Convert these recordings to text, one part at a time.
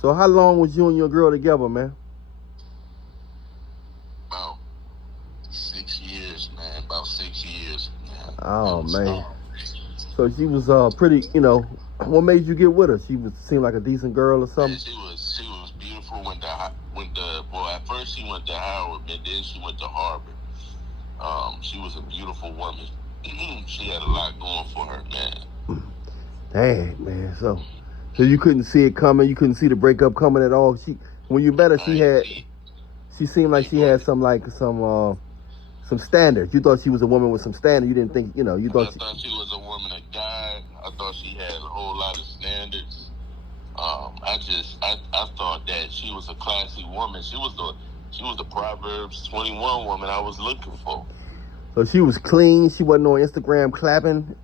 So how long was you and your girl together, man? About 6 years, man. About 6 years, man. It Oh was man. So she was pretty, what made you get with her? She was seemed like a decent girl or man. something. She was beautiful. Well, at first she went to Howard, and then she went to Harvard. She was a beautiful woman. She had a lot going for her, man. Dang, man. So you couldn't see it coming. You couldn't see the breakup coming at all. When you met her, I ain't see. she seemed like she had some standards. You thought she was a woman with some standards. You didn't think, you I thought she. thought she was a woman of God. I thought she had a whole lot of standards. I thought that she was a classy woman. She was the Proverbs 21 woman I was looking for. So she was clean. She wasn't on Instagram clapping.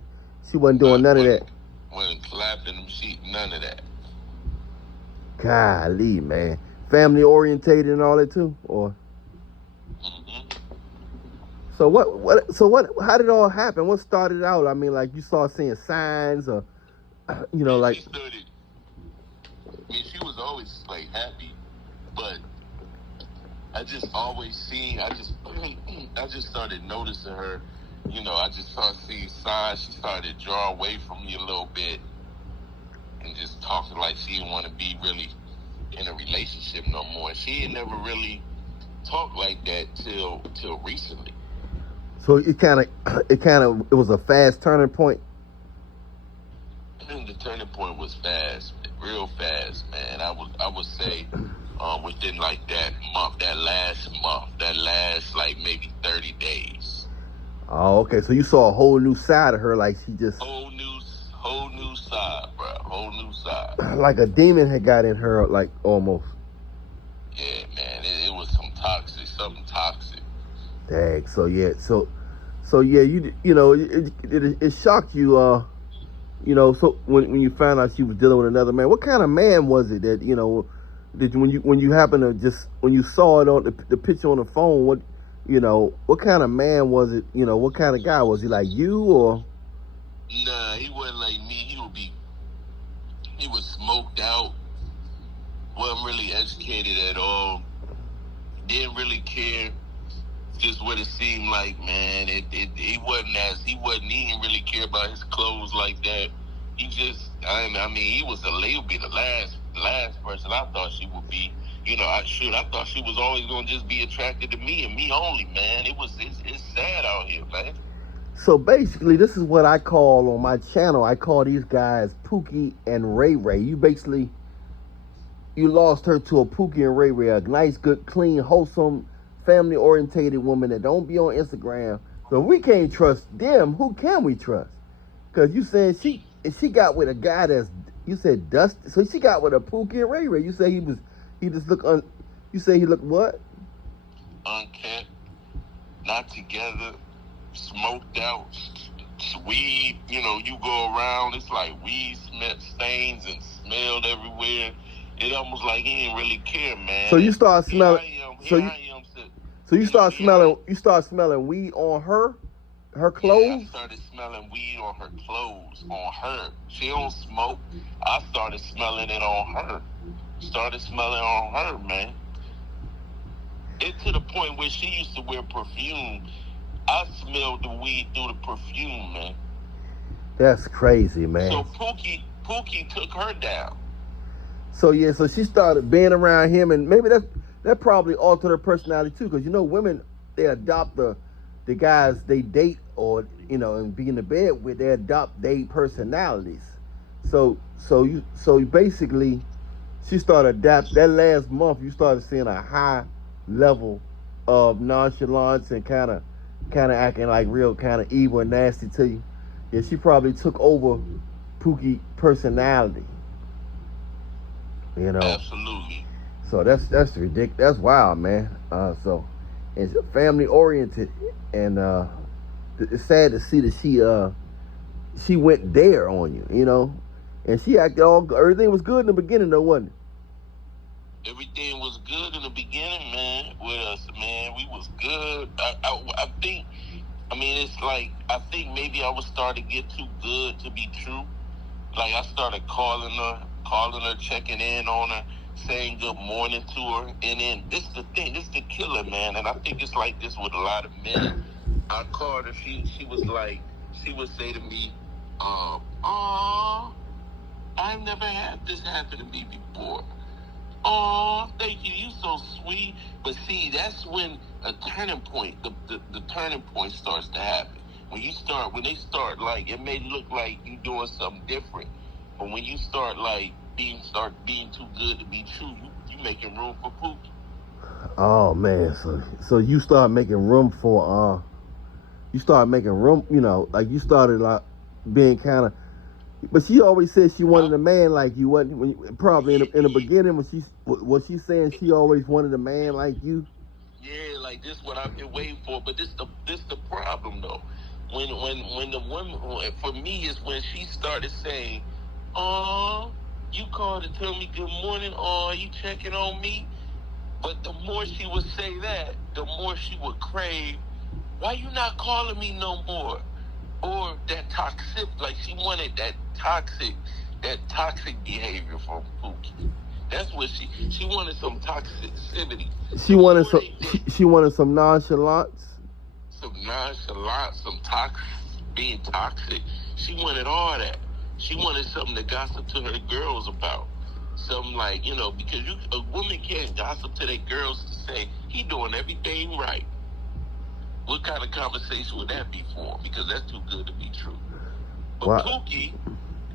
She wasn't doing none of that. Wasn't clapping. None of that. Golly, man. Family orientated and all that too, or. Mm-hmm. So what? How did it all happen? What started out? I mean, like you saw seeing signs, or like. She was always like happy, but I just always seen. I just started noticing her. I just started seeing signs. She started to draw away from me a little bit, and just talking like she didn't want to be really in a relationship no more. She had never really talked like that till recently. So it was a fast turning point. And the turning point was fast, real fast, man. I would say within like that last like maybe 30 days. Oh, okay. So you saw a whole new side of her, like she just whole new side, bro. Whole new side. like a demon had got in her, like almost. Yeah, man. It was something toxic. Dang. So yeah, it shocked you. So when you found out she was dealing with another man, what kind of man was it that did you, when you happened to just when you saw it on the picture on the phone? What kind of man was it? What kind of guy was he? Like you or? Nah, he wasn't like me. He was smoked out. Wasn't really educated at all. Didn't really care. Just what it seemed like, man. He didn't really care about his clothes like that. He just, he would be the last person I thought she would be. I thought she was always gonna just be attracted to me and me only, man. It's sad out here, man. So basically, this is what I call on my channel. I call these guys Pookie and Ray Ray. You lost her to a Pookie and Ray Ray, a nice, good, clean, wholesome, family-orientated woman that don't be on Instagram. So if we can't trust them, who can we trust? Because you said she got with a guy you said Dusty. So she got with a Pookie and Ray Ray. You say you say he looked what? Unkempt, not together, smoked out, weed. You go around, it's like weed stains and smelled everywhere. It almost like he didn't really care, man. So you start smelling. So you start smelling. You start smelling weed on her clothes. Yeah, I started smelling weed on her clothes, on her. She don't smoke. I started smelling it on her. Started smelling on her, man. It to the point where she used to wear perfume. I smelled the weed through the perfume, man. That's crazy, man. So Pookie took her down. So she started being around him, and maybe that probably altered her personality too. Because women, they adopt the guys they date or and be in the bed with. They adopt their personalities. So basically, she started adapt. That last month, you started seeing a high level of nonchalance and kind of acting like real kind of evil and nasty to you. Yeah, she probably took over Pookie personality. Absolutely. So that's ridiculous. That's wild, man. So it's family oriented, and it's sad to see that she went there on you, and she acted everything was good in the beginning, though, wasn't it? Everything was good in the beginning, man. With us, man, we was good. I think. It's like I think maybe I was starting to get too good to be true. Like I started calling her, checking in on her. saying good morning to her, and then this the thing, this the killer, man. And I think it's like this with a lot of men. I called her. She was like, she would say to me, I've never had this happen to me before. Oh, thank you. You so sweet. But see, that's when a turning point, the turning point starts to happen. When they start like, it may look like you doing something different, but when you start like being too good to be true, you making room for Pookie. Oh man, so you start making room for you know, like you started like being kind of. But she always said she wanted a man like you. Wasn't probably in the beginning was she saying she always wanted a man like you? Yeah, like this what I've been waiting for. But this the problem though. When the woman, for me, is when she started saying, "Oh, you called to tell me good morning. Oh, you checking on me?" But the more she would say that, the more she would crave, "Why you not calling me no more?" Or that toxic, like she wanted that toxic behavior from Pookie. That's what she wanted, some toxicity. She wanted some nonchalance. Some nonchalant, being toxic. She wanted all that. She wanted something to gossip to her girls about. Something like, you know, because a woman can't gossip to their girls to say, he doing everything right. What kind of conversation would that be for? Because that's too good to be true. But wow. Pookie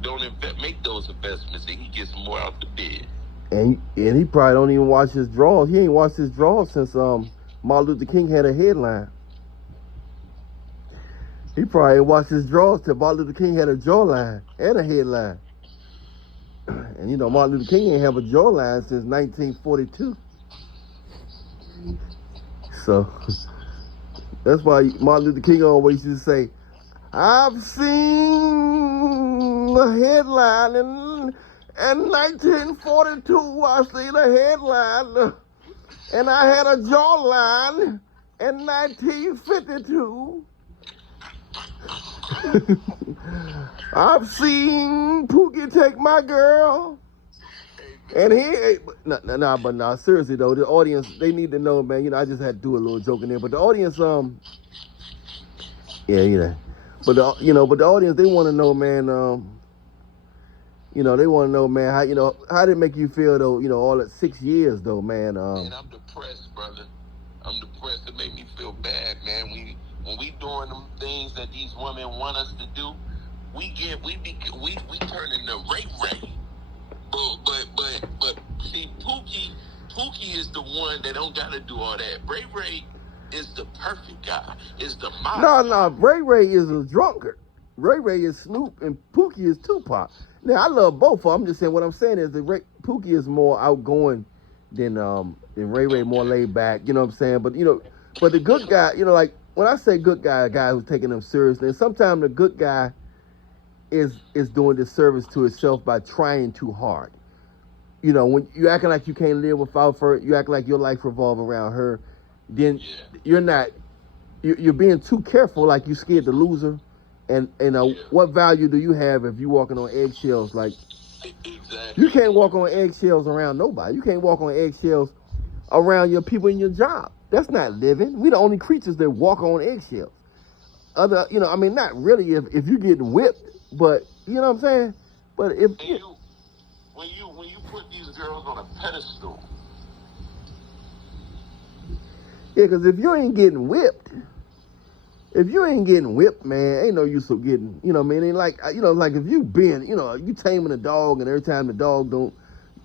don't make those investments, and he gets more out the bid. And he probably don't even watch his draws. He ain't watched his draws since Martin Luther King had a headline. He probably ain't watched his draws till Martin Luther King had a jawline and a headline. And you know, Martin Luther King ain't have a jawline since 1942. So that's why Martin Luther King always used to say, I've seen a headline in 1942. I seen a headline, and I had a jawline in 1952. I've seen Pookie take my girl, and but seriously though, the audience, they need to know, man. You know, I just had to do a little joke in there, but the audience, but the audience, they want to know, man. They want to know, man, how did it make you feel though? You know, all that 6 years though, man. Man, I'm depressed, brother. I'm depressed. It made me feel bad, man. When we doing them things that these women want us to do, we turn into Ray Ray. But see, Pookie is the one that don't gotta do all that. Ray Ray is the perfect guy. Is the model. No, Ray Ray is a drunkard. Ray Ray is Snoop and Pookie is Tupac. Now I love both of them. I'm just saying, what I'm saying is that Pookie is more outgoing than Ray Ray, more laid back. You know what I'm saying? But but the good guy, like when I say good guy, a guy who's taking them seriously. And sometimes the good guy is doing disservice to itself by trying too hard. You know, when you acting like you can't live without her, you act like your life revolves around her, then you're not. You're being too careful, like you scared to lose her. And what value do you have if you walking on eggshells? Like, exactly. You can't walk on eggshells around nobody. You can't walk on eggshells around your people in your job. That's not living. We the only creatures that walk on eggshells. Not really if you're getting whipped, but you know what I'm saying? But if when you put these girls on a pedestal. Yeah, because if you ain't getting whipped, man, ain't no use of getting, you know what I mean? Like if you you taming a dog and every time the dog don't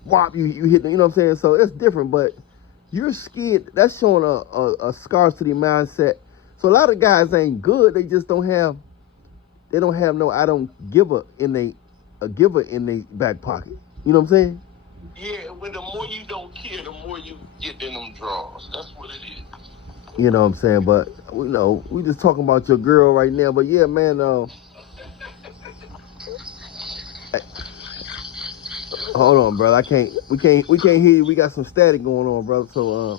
whop you hit them, you know what I'm saying? So it's different, but you're scared. That's showing a scarcity mindset. So a lot of guys ain't good. They just don't have no I don't give a giver in their back pocket. You know what I'm saying? Yeah, when the more you don't care, the more you get in them draws. That's what it is. You know what I'm saying? But we just talking about your girl right now. But yeah, man. Hold on, brother. We can't hear you. We got some static going on, brother. So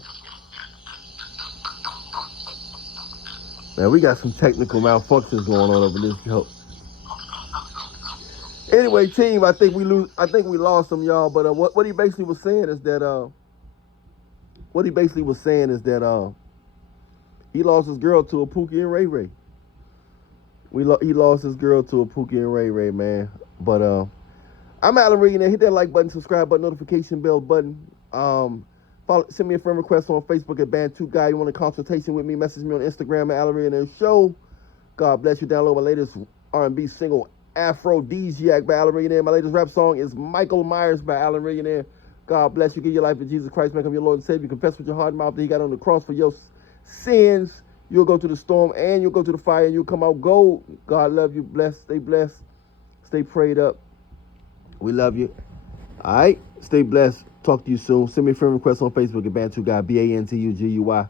man, we got some technical malfunctions going on over this show. Anyway, team, I think we lost him, y'all. But what he basically was saying is that he lost his girl to a Pookie and Ray Ray. He lost his girl to a Pookie and Ray Ray, man. But I'm Alan Regan. Hit that like button, subscribe button, notification bell button. Send me a friend request on Facebook at Band2 Guy. You want a consultation with me? Message me on Instagram at Alan Regan Show. God bless you. Download my latest R&B single, Aphrodisiac by Alan Regan. My latest rap song is Michael Myers by Alan Regan. God bless you. Give your life to Jesus Christ. Make him your Lord and Savior. Confess with your heart and mouth that he got on the cross for your sins. You'll go to the storm and you'll go to the fire and you'll come out gold. God love you. Blessed. Stay prayed up. We love you. All right. Stay blessed. Talk to you soon. Send me a friend request on Facebook at Band2Guy, BANTUGUY.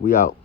We out.